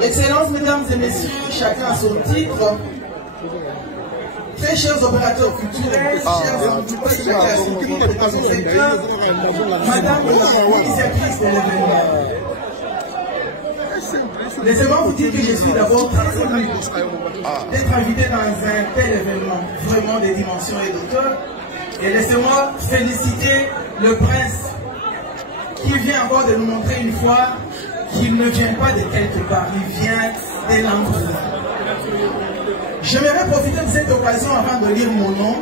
Excellences, mesdames et messieurs, chacun à son titre. Très chers opérateurs culturels, chers invités, chacun à son titre dans son secteur, madame l'initiatrice de l'événement. Laissez-moi vous dire que je suis d'abord très ému d'être invité dans un tel événement, vraiment des dimensions et d'auteur. Et laissez-moi féliciter le prince qui vient encore de nous montrer une fois qu'il ne vient pas de quelque part, il vient de l'endroit. J'aimerais profiter de cette occasion avant de lire mon nom,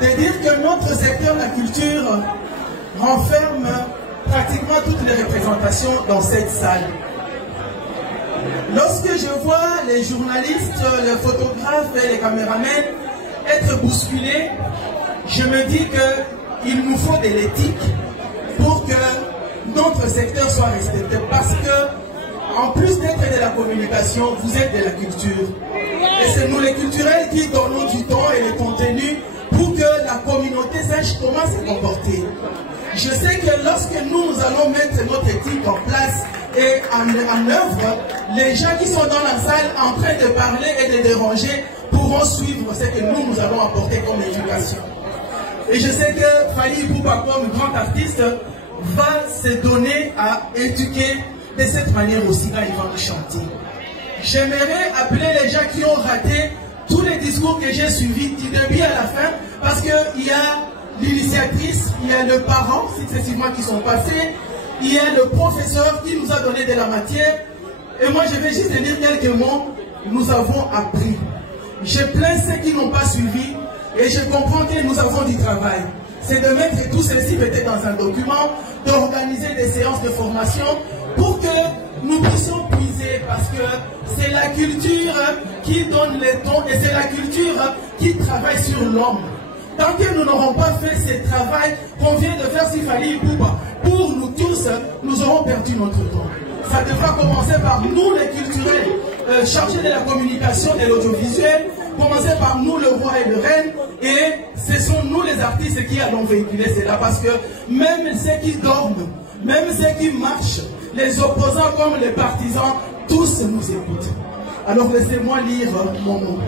de dire que notre secteur de la culture renferme pratiquement toutes les représentations dans cette salle. Lorsque je vois les journalistes, les photographes et les caméramens être bousculés, je me dis qu'il nous faut de l'éthique pour que notre secteur soit respecté. Parce que, en plus d'être de la communication, vous êtes de la culture. Et c'est nous les culturels qui donnons du temps et le contenu pour que la communauté sache comment se comporter. Je sais que lorsque nous allons mettre notre éthique en place et en œuvre, les gens qui sont dans la salle en train de parler et de déranger pourront suivre ce que nous allons apporter comme éducation. Et je sais que Fally Ipupa, comme grand artiste, va se donner à éduquer de cette manière aussi quand il va chanter. J'aimerais appeler les gens qui ont raté tous les discours que j'ai suivis du début à la fin, parce qu'il y a l'initiatrice, il y a le parent successivement qui sont passés, il y a le professeur qui nous a donné de la matière, et moi je vais juste dire quelques mots. Nous avons appris. Je plains ceux qui n'ont pas suivi, et je comprends que nous avons du travail. C'est de mettre tout ceci peut-être dans un document, d'organiser des séances de formation pour que nous puissions puiser, parce que c'est la culture qui donne les tons et c'est la culture qui travaille sur l'homme. Tant que nous n'aurons pas fait ce travail qu'on vient de faire sur Fally Ipupa, pour nous tous, nous aurons perdu notre temps. Ça devra commencer par nous les culturels, chargés de la communication, de l'audiovisuel, commencer par nous le roi et le reine, et ce sont nous les artistes qui allons véhiculer cela, parce que même ceux qui dorment, même ceux qui marchent, les opposants comme les partisans, tous nous écoutent. Alors laissez-moi lire mon mot.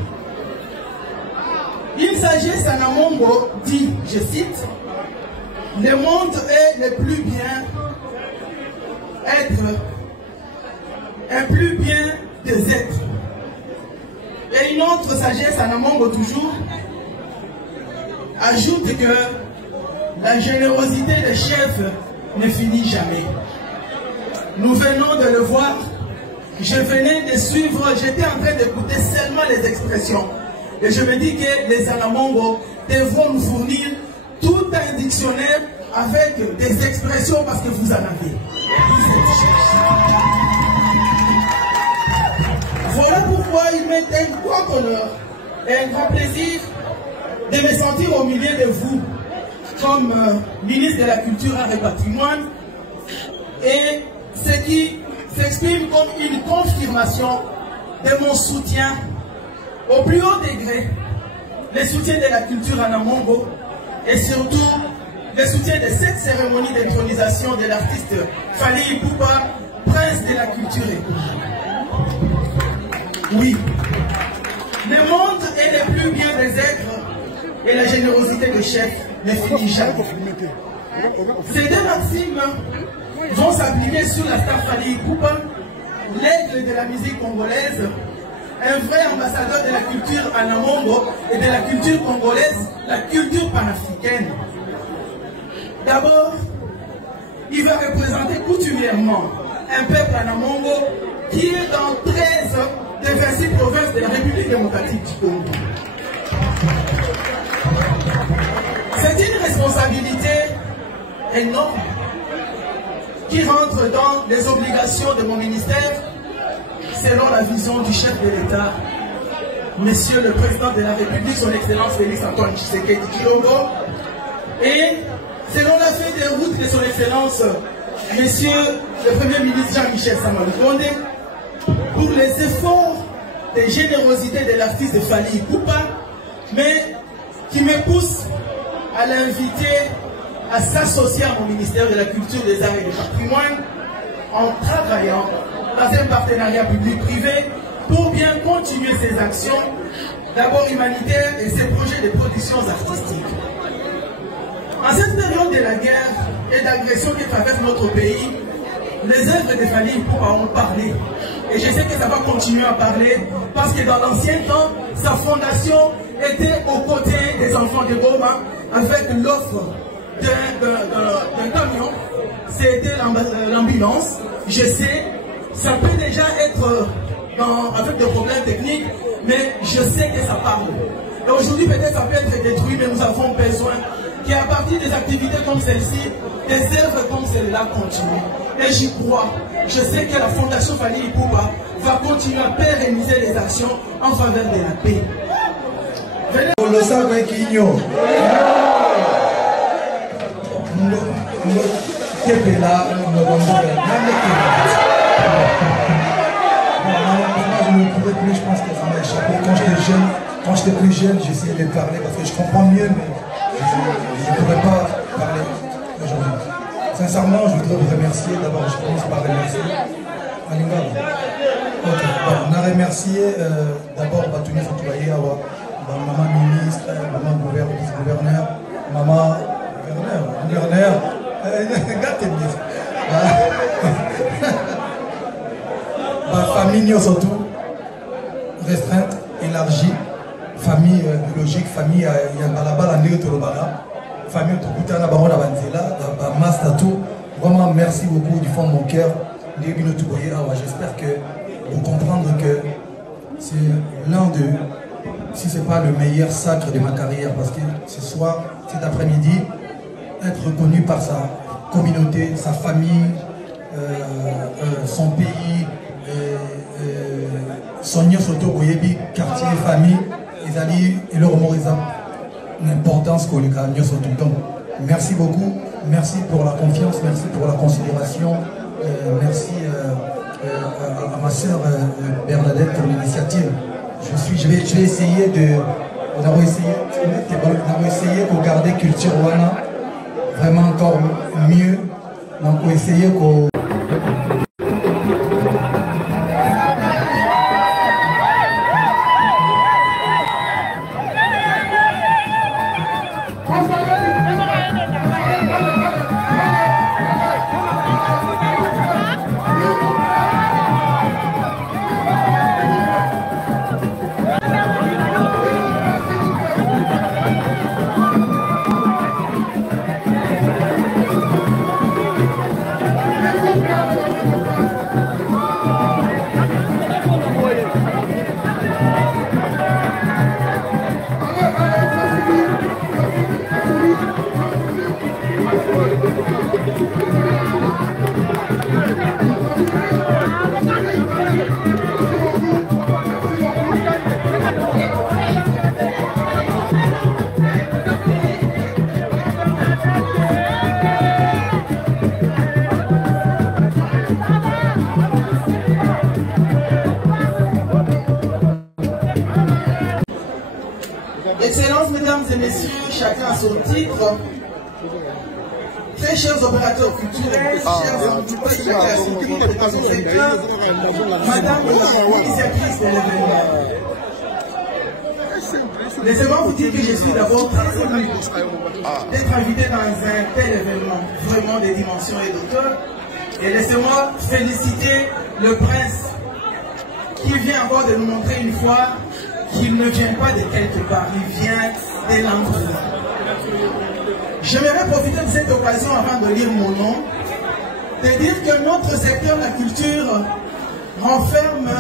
Il s'agit, Sanamongo dit, je cite, « Le monde est le plus bien être, un plus bien des êtres. » Et une autre sagesse, Sanamongo toujours, ajoute que la générosité des chefs ne finit jamais. Nous venons de le voir, je venais de suivre, j'étais en train d'écouter seulement les expressions. Et je me dis que les Sanamongo devront nous fournir tout un dictionnaire avec des expressions parce que vous en avez. Voilà pourquoi il m'est un grand honneur et un grand plaisir de me sentir au milieu de vous comme ministre de la Culture, Art et Patrimoine, et ce qui s'exprime comme une confirmation de mon soutien au plus haut degré, le soutien de la culture Anamongo et surtout le soutien de cette cérémonie d'intronisation de l'artiste Fally Ipupa, prince de la culture. Oui, le monde est le plus bien des êtres et la générosité des chefs ne finit jamais. Ces deux maximes vont s'appliquer sur la star Fally Ipupa, l'aigle de la musique congolaise, un vrai ambassadeur de la culture Anamongo et de la culture congolaise, la culture panafricaine. D'abord, il va représenter coutumièrement un peuple Anamongo qui est dans 13 des 26 provinces de la République démocratique du Congo. C'est une responsabilité énorme qui rentre dans les obligations de mon ministère selon la vision du chef de l'État, Monsieur le Président de la République, son Excellence Félix Antoine Tshisekedi Tshilombo, et selon la feuille de route de son Excellence Monsieur le Premier ministre Jean-Michel Sama Lukonde, pour les efforts de générosité de l'artiste Fally Ipupa, mais qui me pousse à l'inviter à s'associer à mon ministère de la Culture, des Arts et du Patrimoine en travaillant dans un partenariat public-privé pour bien continuer ses actions, d'abord humanitaires et ses projets de production artistiques. En cette période de la guerre et d'agression qui traverse notre pays, les œuvres de Fally Ipupa ont parlé. Et je sais que ça va continuer à parler parce que dans l'ancien temps, sa fondation était aux côtés des enfants de Goma avec l'offre d'un camion. C'était l'ambulance. Je sais, ça peut déjà être avec des problèmes techniques, mais je sais que ça parle. Et aujourd'hui, peut-être ça peut être détruit, mais nous avons besoin qu'à partir des activités comme celle-ci, des œuvres comme celle-là continuent. Et j'y crois. Je sais que la Fondation Fally Ipupa va continuer à pérenniser les actions en faveur de la paix. Venez. Je ne pouvais plus, je pense que ça m'a échappé. Quand j'étais plus jeune, j'essayais de parler parce que je comprends mieux, mais je ne pourrais pas parler aujourd'hui. Sincèrement, je voudrais vous remercier. D'abord, je commence par remercier Alinga. Ok, bon, on a remercié d'abord Batouni Fatoulaye Awa, maman ministre, maman vice-gouverneur, maman gouverneur, ma famille surtout restreinte, élargie, famille biologique, famille Yangalaba, la Néo-Torobala, famille Tokutana, Barona Banzela, Master tout. Vraiment, merci beaucoup du fond de mon cœur. J'espère que vous comprendrez que c'est l'un de, si ce n'est pas le meilleur sacre de ma carrière, parce que ce soir, cet après-midi, être reconnu par sa communauté, sa famille, son pays, son surtout quartier, famille, ils allaient et leur mot l'importance qu'on les gagne surtout. Donc, merci beaucoup, merci pour la confiance, merci pour la considération, merci à ma soeur Bernadette pour l'initiative. Je vais essayer de garder culture Wana vraiment encore mieux. Donc, on va essayer qu'on... Excellences, mesdames et messieurs, chacun à son titre. Très chers opérateurs culturels, chers invités, chacun à son titre, dans son secteur, madame l'initiatrice de l'événement. Laissez-moi vous dire que je suis d'abord très ému d'être invité dans un tel événement, vraiment des dimensions et d'auteur. Et laissez-moi féliciter le prince qui vient encore de nous montrer une fois qu'il ne vient pas de quelque part, il vient de l'endroit. J'aimerais profiter de cette occasion avant de lire mon nom, de dire que notre secteur de la culture renferme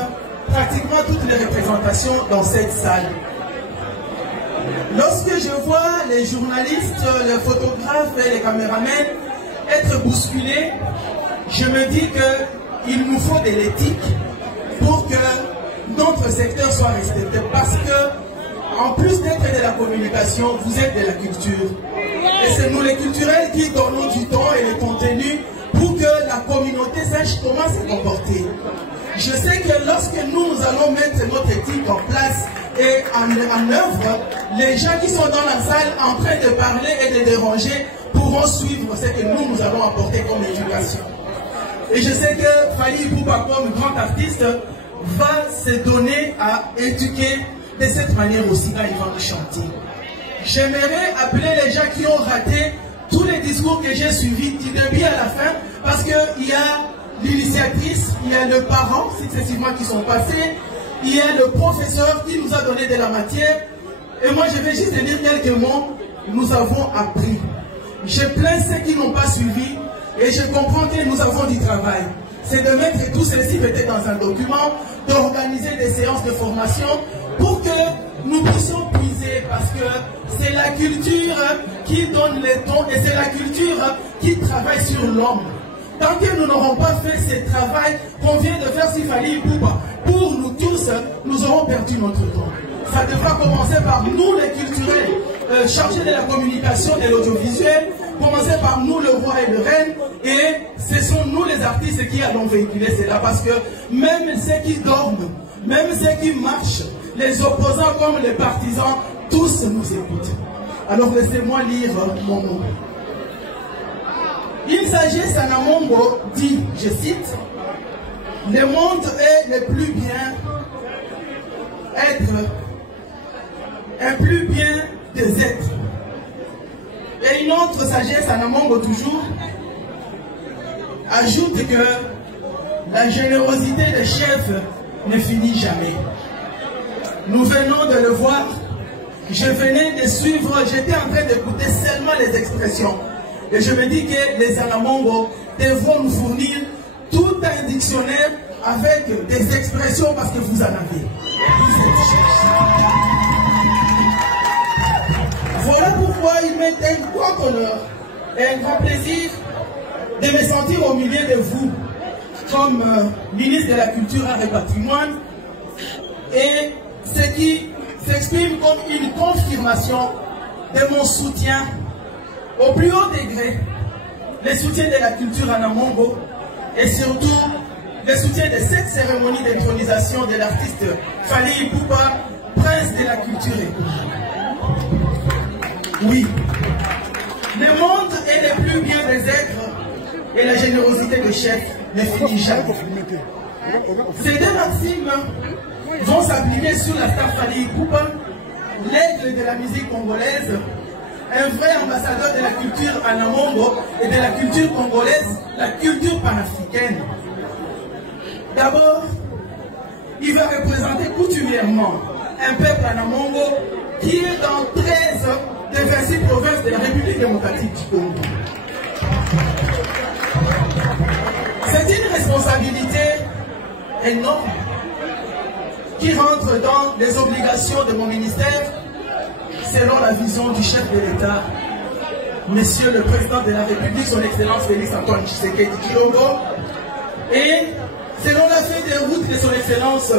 pratiquement toutes les représentations dans cette salle. Lorsque je vois les journalistes, les photographes et les caméramens être bousculés, je me dis qu'il nous faut de l'éthique pour que notre secteur soit respecté, parce que en plus d'être de la communication, vous êtes de la culture. Et c'est nous les culturels qui donnons du temps et le contenu pour que la communauté sache comment se comporter. Je sais que lorsque nous allons mettre notre éthique en place et en œuvre, les gens qui sont dans la salle en train de parler et de déranger pourront suivre ce que nous allons apporter comme éducation. Et je sais que Fally Ipupa, comme grand artiste, va se donner à éduquer de cette manière aussi quand il va chanter. J'aimerais appeler les gens qui ont raté tous les discours que j'ai suivis du début à la fin, parce qu'il y a l'initiatrice, il y a le parent successivement qui sont passés, il y a le professeur qui nous a donné de la matière, et moi je vais juste dire quelques mots. Nous avons appris. Je plains ceux qui n'ont pas suivi, et je comprends que nous avons du travail. C'est de mettre tout ceci peut-être dans un document, d'organiser des séances de formation pour que nous puissions puiser, parce que c'est la culture qui donne les dons et c'est la culture qui travaille sur l'homme. Tant que nous n'aurons pas fait ce travail qu'on vient de faire sur Fally Ipupa, pour nous tous, nous aurons perdu notre temps. Ça devra commencer par nous les culturels, chargés de la communication, de l'audiovisuel, commencer par nous le roi et le reine, et ce sont nous les artistes qui allons véhiculer cela, parce que même ceux qui dorment, même ceux qui marchent, les opposants comme les partisans, tous nous écoutent. Alors laissez-moi lire mon mot. Il s'agit, Sanamongo dit, je cite, « Le monde est le plus bien être, un plus bien des êtres. » Et une autre sagesse, Sanamongo toujours, ajoute que la générosité des chefs ne finit jamais. Nous venons de le voir, je venais de suivre, j'étais en train d'écouter seulement les expressions. Et je me dis que les Sanamongo devront nous fournir tout un dictionnaire avec des expressions parce que vous en avez. Voilà pourquoi il m'est un grand honneur et un grand plaisir de me sentir au milieu de vous comme ministre de la Culture, Art et Patrimoine, et ce qui s'exprime comme une confirmation de mon soutien au plus haut degré, le soutien de la culture Anamongo et surtout le soutien de cette cérémonie d'intronisation de l'artiste Fally Ipupa, prince de la culture. Oui, le monde est le plus bien des êtres et la générosité des chefs ne finit jamais. Ces deux maximes vont s'appliquer sur la star Fally Ipupa, l'aigle de la musique congolaise, un vrai ambassadeur de la culture Anamongo et de la culture congolaise, la culture panafricaine. D'abord, il va représenter coutumièrement un peuple Anamongo qui est dans 13 des 26 provinces de la République démocratique du Congo. C'est une responsabilité énorme qui rentre dans les obligations de mon ministère selon la vision du chef de l'État, Monsieur le Président de la République, son Excellence Félix Antoine Tshisekedi Tshilombo, et selon la feuille de route de son Excellence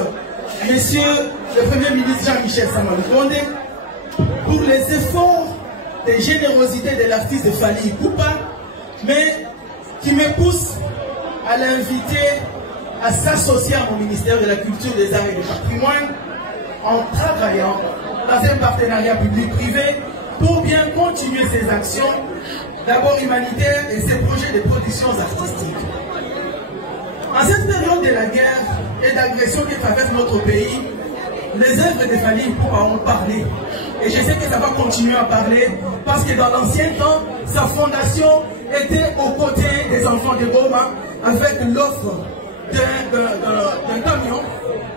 Monsieur le Premier ministre Jean-Michel Sama Lukonde, pour les efforts de générosité de l'artiste Fally Ipupa, mais qui me pousse à l'inviter à s'associer à mon ministère de la Culture, des Arts et du Patrimoine en travaillant dans un partenariat public-privé pour bien continuer ses actions, d'abord humanitaires et ses projets de production artistiques. En cette période de la guerre et d'agression qui traverse notre pays, les œuvres de Fally Ipupa ont parlé. Et je sais que ça va continuer à parler parce que dans l'ancien temps, sa fondation était aux côtés des enfants de Goma avec l'offre d'un camion.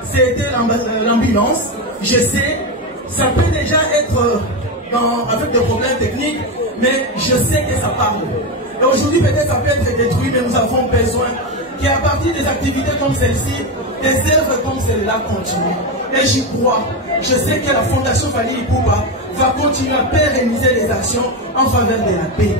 C'était l'ambulance. Je sais, ça peut déjà être avec des problèmes techniques, mais je sais que ça parle. Et aujourd'hui, peut-être ça peut être détruit, mais nous avons besoin qu'à partir des activités comme celle-ci, des œuvres comme celle-là continuent. Et j'y crois. Je sais que la Fondation Fally Ipupa va continuer à pérenniser les actions en faveur de la paix.